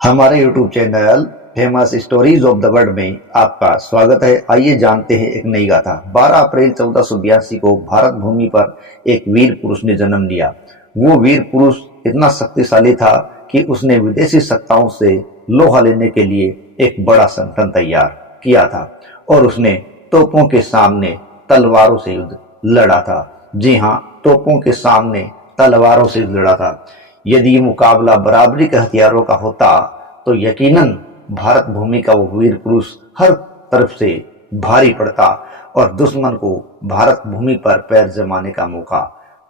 हमारे YouTube channel famous stories of the world में आपका स्वागत है। आइए जानते हैं एक नई गाथा। 12 अप्रैल 1482 को भारत भूमि पर एक वीर पुरुष ने जन्म लिया। वो वीर पुरुष इतना शक्तिशाली था कि उसने विदेशी सत्ताओं से लोहा लेने के लिए एक बड़ा संगठन तैयार किया था और उसने तोपों के सामने तलवारों से युद्ध लड़ा था। जी हाँ, तोपों के सामने तलवारों से युद्ध लड़ा था। यदि ये मुकाबला बराबरी के हथियारों का होता तो यकीनन भारत भूमि का वो वीर पुरुष हर तरफ से भारी पड़ता और दुश्मन को भारत भूमि पर पैर जमाने का मौका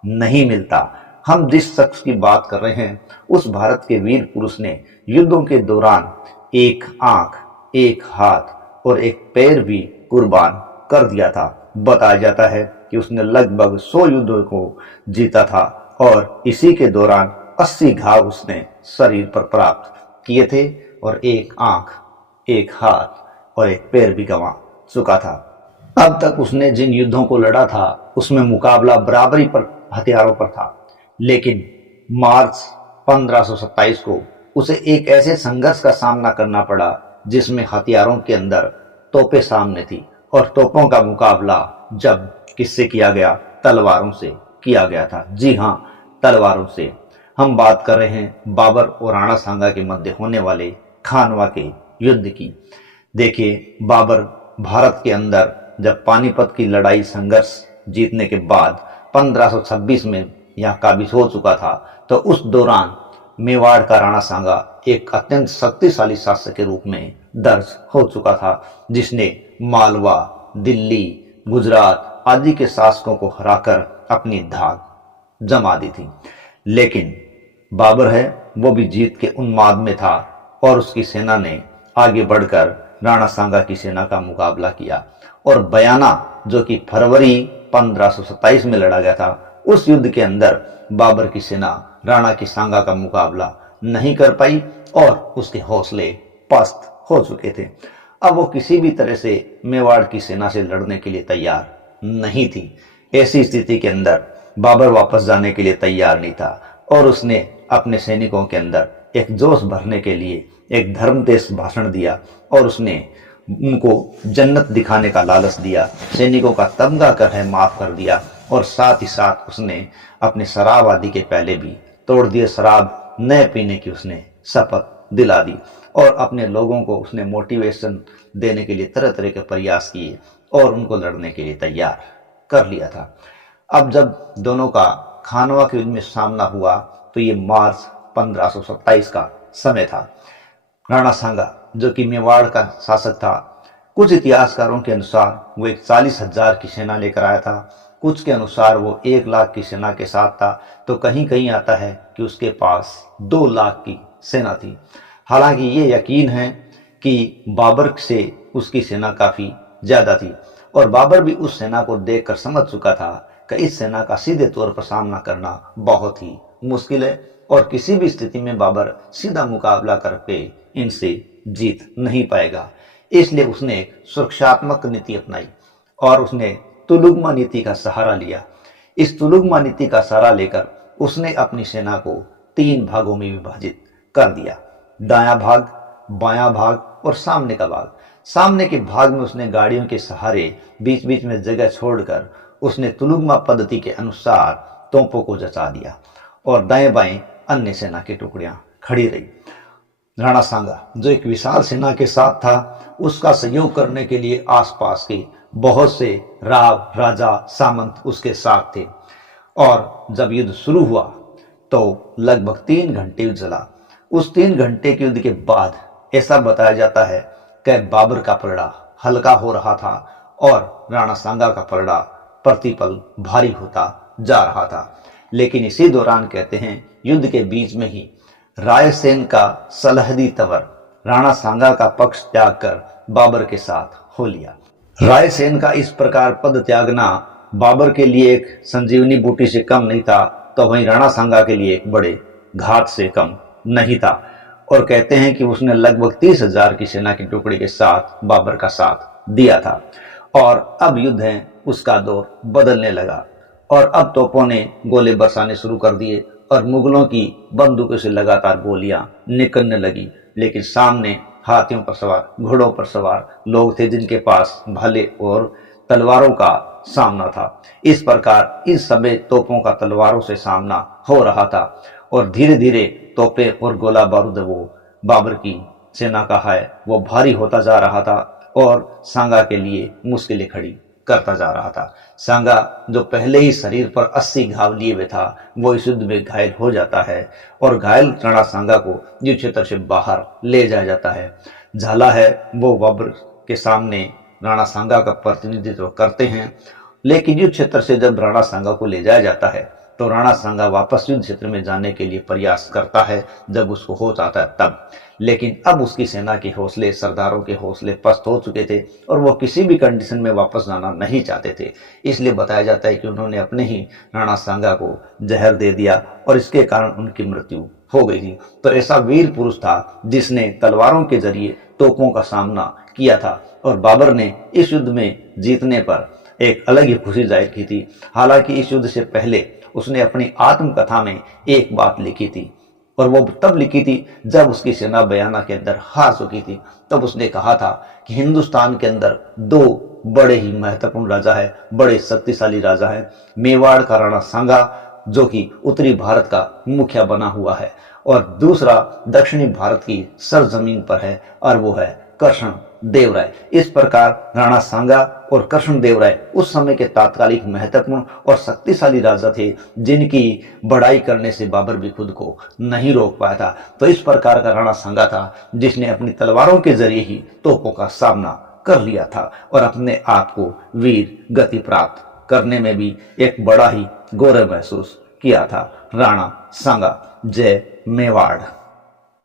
नहीं मिलता। हम जिस शख्स की बात कर रहे हैं उस भारत के वीर पुरुष ने युद्धों के दौरान एक आंख, एक हाथ और एक पैर भी कुर्बान कर दिया था। बताया जाता है कि उसने लगभग 100 युद्धों को जीता था और इसी के दौरान 80 घाव उसने शरीर पर प्राप्त किए थे और एक आंख, एक हाथ और एक पैर भी गंवा चुका था। अब तक उसने जिन युद्धों को लड़ा था उसमें मुकाबला बराबरी पर हथियारों पर था, लेकिन मार्च 1527 को उसे एक ऐसे संघर्ष का सामना करना पड़ा जिसमें हथियारों के अंदर तोपें सामने थी और तोपों का मुकाबला जब किससे किया गया, तलवारों से किया गया था। जी हाँ, तलवारों से। हम बात कर रहे हैं बाबर और राणा सांगा के मध्य होने वाले खानवा के युद्ध की। देखिए, बाबर भारत के अंदर जब पानीपत की लड़ाई संघर्ष जीतने के बाद 1526 में यहाँ काबिज हो चुका था, तो उस दौरान मेवाड़ का राणा सांगा एक अत्यंत शक्तिशाली शासक के रूप में दर्ज हो चुका था, जिसने मालवा, दिल्ली, गुजरात आदि के शासकों को हराकर अपनी धाक जमा दी थी। लेकिन बाबर है वो भी जीत के उन्माद में था और उसकी सेना ने आगे बढ़कर राणा सांगा की सेना का मुकाबला किया और बयाना, जो कि फरवरी 1527 में लड़ा गया था, उस युद्ध के अंदर बाबर की सेना राणा की सांगा का मुकाबला नहीं कर पाई और उसके हौसले पस्त हो चुके थे। अब वो किसी भी तरह से मेवाड़ की सेना से लड़ने के लिए तैयार नहीं थी। ऐसी स्थिति के अंदर बाबर वापस जाने के लिए तैयार नहीं था और उसने अपने सैनिकों के अंदर एक जोश भरने के लिए एक धर्मदेश भाषण दिया और उसने उनको जन्नत दिखाने का लालच दिया, सैनिकों का तमगा कर है माफ कर दिया और साथ ही साथ उसने अपने शराब आदि के पहले भी तोड़ दिए, शराब न पीने की उसने शपथ दिला दी और अपने लोगों को उसने मोटिवेशन देने के लिए तरह तरह के प्रयास किए और उनको लड़ने के लिए तैयार कर लिया था। अब जब दोनों का खानवा के युद्ध में सामना हुआ तो ये मार्च 1527 का समय था। राणा सांगा, जो कि मेवाड़ का शासक था, कुछ इतिहासकारों के अनुसार वो एक 40,000 की सेना लेकर आया था, कुछ के अनुसार वो 1 लाख की सेना के साथ था, तो कहीं कहीं आता है कि उसके पास 2 लाख की सेना थी। हालांकि ये यकीन है कि बाबर से उसकी सेना काफी ज्यादा थी और बाबर भी उस सेना को देखकर समझ चुका था कि इस सेना का सीधे तौर पर सामना करना बहुत ही मुश्किल है और किसी भी स्थिति में बाबर सीधा मुकाबला करके इनसे जीत नहीं पाएगा। इसलिए उसने एक सुरक्षात्मक नीति अपनाई और उसने तुलुगमा नीति का सहारा लिया। इस तुलुगमा नीति का सहारा लेकर उसने अपनी सेना को 3 भागों में विभाजित कर दिया, दायां भाग, बायां भाग और सामने का भाग। सामने के भाग में उसने गाड़ियों के सहारे बीच बीच में जगह छोड़कर उसने तुलुगमा पद्धति के अनुसार तोपों को जचा दिया और दाएं बाएं अन्य सेना की टुकड़ियां खड़ी रही। राणा सांगा, जो एक विशाल सेना के साथ था, उसका सहयोग करने के लिए आसपास के बहुत से राव, राजा, सामंत उसके साथ थे और जब युद्ध शुरू हुआ तो लगभग 3 घंटे युद्ध चला। उस 3 घंटे के युद्ध के बाद ऐसा बताया जाता है कि बाबर का पलड़ा हल्का हो रहा था और राणा सांगा का पलड़ा प्रतिपल भारी होता जा रहा था। लेकिन इसी दौरान कहते हैं युद्ध के बीच में ही रायसेन का सलहदी तंवर राणा सांगा का पक्ष त्याग कर बाबर के साथ हो लिया। रायसेन का इस प्रकार पद त्यागना बाबर के लिए एक संजीवनी बूटी से कम नहीं था, तो वहीं राणा सांगा के लिए एक बड़े घात से कम नहीं था और कहते हैं कि उसने लगभग 30,000 की सेना की टुकड़ी के साथ बाबर का साथ दिया था और अब युद्ध है उसका दौर बदलने लगा और अब तोपों ने गोले बरसाने शुरू कर दिए और मुगलों की बंदूकों से लगातार गोलियां निकलने लगी, लेकिन सामने हाथियों पर सवार, घोड़ों पर सवार लोग थे जिनके पास भाले और तलवारों का सामना था। इस प्रकार इस समय तोपों का तलवारों से सामना हो रहा था और धीरे धीरे तोपें और गोला बारूद वो बाबर की सेना का है वो भारी होता जा रहा था और सांगा के लिए मुश्किलें खड़ी करता जा रहा था। सांगा जो पहले ही शरीर पर 80 घाव लिए हुए था, वो इस युद्ध में घायल हो जाता है और घायल राणा सांगा को युद्ध क्षेत्र से बाहर ले जाया जाता है। झाला है वो बाबर के सामने राणा सांगा का प्रतिनिधित्व करते हैं, लेकिन युद्ध क्षेत्र से जब राणा सांगा को ले जाया जाता है तो राणा सांगा वापस युद्ध क्षेत्र में जाने के लिए प्रयास करता है जब उसको हो जाता है तब। लेकिन अब उसकी सेना के हौसले, सरदारों के हौसले पस्त हो चुके थे और वो किसी भी कंडीशन में वापस जाना नहीं चाहते थे। इसलिए बताया जाता है कि उन्होंने अपने ही राणा सांगा को जहर दे दिया और इसके कारण उनकी मृत्यु हो गई थी। तो ऐसा वीर पुरुष था जिसने तलवारों के जरिए तोपों का सामना किया था और बाबर ने इस युद्ध में जीतने पर एक अलग ही खुशी जाहिर की थी। हालांकि इस युद्ध से पहले उसने अपनी आत्मकथा में एक बात लिखी थी और वो तब लिखी थी जब उसकी सेना बयाना के अंदर हार चुकी थी। तब उसने कहा था कि हिंदुस्तान के अंदर दो बड़े ही महत्वपूर्ण राजा है, बड़े शक्तिशाली राजा है। मेवाड़ का राणा सांगा जो कि उत्तरी भारत का मुखिया बना हुआ है और दूसरा दक्षिणी भारत की सरजमीन पर है और वो है कृष्ण देव राय। इस प्रकार राणा सांगा और कृष्ण देव राय उस समय के तात्कालिक महत्वपूर्ण और शक्तिशाली राजा थे जिनकी बड़ाई करने से बाबर भी खुद को नहीं रोक पाया था। तो इस प्रकार का राणा सांगा था जिसने अपनी तलवारों के जरिए ही तोपों का सामना कर लिया था और अपने आप को वीर गति प्राप्त करने में भी एक बड़ा ही गौरव महसूस किया था। राणा सांगा। जय मेवाड़।